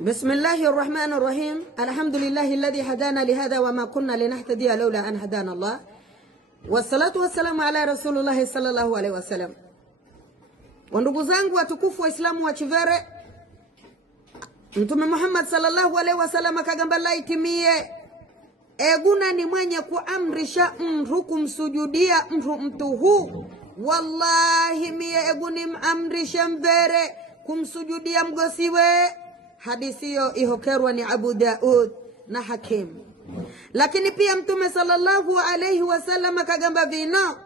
بسم الله الرحمن الرحيم. الحمد لله الذي هدانا لهذا وما كنا لنهتدي لولا أن هدانا الله والصلاة والسلام على رسول الله صلى الله عليه وسلم. Wandugu zangu watukufu waislamu wa Chivere, Mtume Muhammad sallallahu alaihi wasallam akagamba laitimie eguna ni mwenye kuamrisha mtu kumsujudia mtu huu, wallahi mie eguni amrisha mvere kumsujudia mgosiwe. Hadithi hiyo ihokerwa ni Abu Daud na Hakim. Lakini pia Mtume sallallahu alaihi wasallam akagamba vino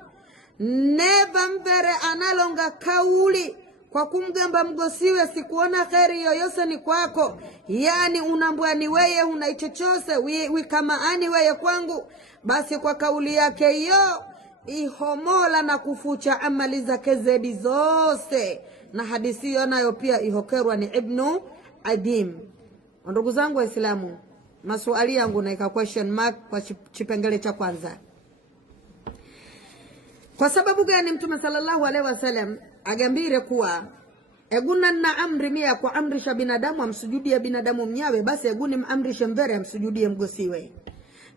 neva mvere analonga kauli kwa kumgamba mgosiwe sikuona kheri yoyose ni kwako, yani unambwa ni weye unaichochose kama ani weye kwangu, basi kwa kauli yake hiyo ihomola na kufucha amali zake zedi zose. Na hadithi hiyo nayo pia ihokerwa ni Ibnu Adim. Ndugu zangu waislamu, maswali yangu naika question mark kwa kipengele cha kwanza. Kwa sababu gani Mtume sallallahu alaihi wasallam agambire kuwa eguna na amri mia kwa amrisha binadamu amsujudie binadamu mnyawe, basi eguni amrisha mvere amsujudie mgosiwe?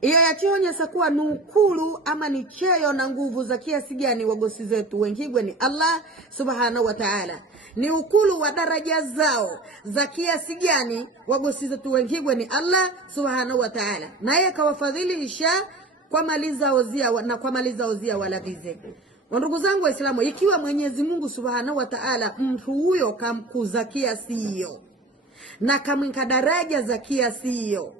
Iyo yachionyesha kuwa ni ukulu ama ni cheyo na nguvu za kiasi gani wagosi zetu wengigwe ni Allah subhanahu wa ta'ala. Ni ukulu wa daraja zao za kiasi gani wagosi zetu wengigwe ni Allah subhanahu wa ta'ala. Na yeye kawafadhilisha kwa maliza ozia na kwa maliza ozia wala vize. Ndugu zangu waislamu, ikiwa Mwenyezi Mungu subhanahu wa ta'ala mtu huyo kamkuza kiasi hiyo na kamwinka daraja za kiasi hiyo,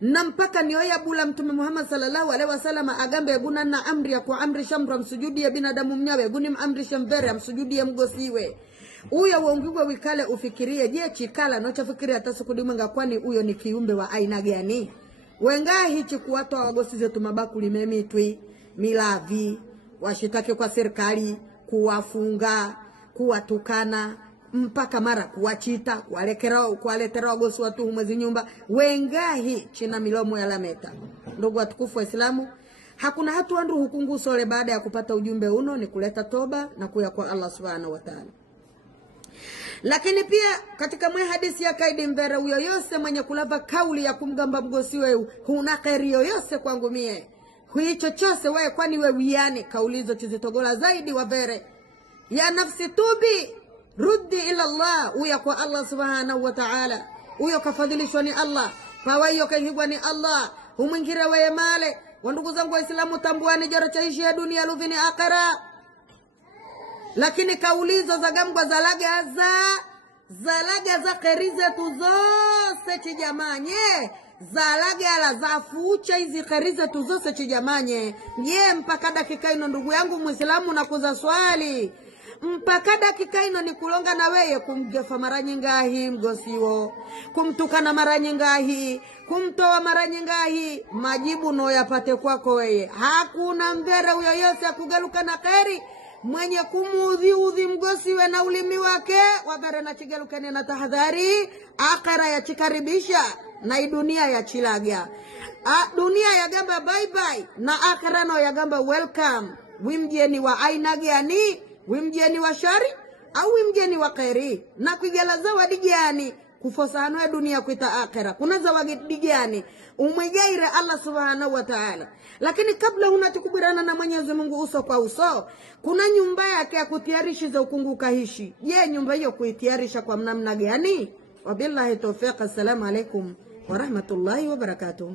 na mpaka nioya bula Mtume Muhammad sallallahu alaihi wasallam agambe guna na amri ya kuamrisha mtu amsujudie binadamu mnyawe, guni amrisha mvere amsujudie mgosiwe, uyo waungigwe wikale ufikirie, je chikala no chafikiria tasukudimanga, kwani uyo ni kiumbe wa aina gani? Wenga hichi kuwatoa wagosi zetu mabakuli memitwi milavi washitake kwa serikali, kuwafunga, kuwatukana, mpaka mara kuwachita, kuwaletera wagosi watu mwezi nyumba. Wengahi china milomo ya lameta. Ndugu watukufu wa Islamu, hakuna hatu wandu hukungu sole baada ya kupata ujumbe uno ni kuleta toba na kuya kwa Allah subhanahu wa ta'ala. Lakini pia katika mwe hadithi ya kaidi mbere uyo yose mwenye kulava kauli ya kumgamba mgosiwe huna kheri yoyose kwangu mie, huichochose wewe, kwani we wiyane kaulizo chizitogola zaidi wavere ya nafsi tubi ruddi ila Allah, uya kwa Allah subhanahu wa ta'ala. Uyo kafadhilishwa ni Allah, pawayo kahigwa ni Allah, humwingire weye male. Wandugu zangu wa Islamu, tambuani jaro chaishi ya dunia luvini akhira. Lakini kaulizo za gambwa zalaga za kherize tuzose chijamanye, zalaga la zafucha hizi kherize tuzose chijamanye. Ye mpaka dakika ino ndugu yangu Muislamu nakuza swali, mpaka dakika ino ni kulonga na weye kumgefa mara nyingahi mgosiwo, kumtukana mara nyingahi, kumtoa mara nyingahi, majibu no yapate kwako weye. Hakuna mvere uyoyose akugaluka na kheri mwenye kumuudhi mgosiwe na ulimi wake, wavere na chigalukane na tahadhari. Akhira ya chikaribisha na dunia ya chilaga. Dunia ya gamba bye bye na akhira no ya gamba welcome. Wimjeni wa aina gani? Wimjeni wa shari au wimjeni wa khairi? Na kuigala zawadi gani kufosano ya dunia kuita akhira? Kuna zawadi gani umwigaire Allah subhanahu wa ta'ala? Lakini kabla unatukubirana na Mwenyezi Mungu uso kwa uso, kuna nyumba yake ya kutiarisha za ukunguka hishi. Je, nyumba hiyo kuitiarisha kwa namna gani? Wabillahi tawfiq. Assalamu alaikum wa rahmatullahi wa barakatuh.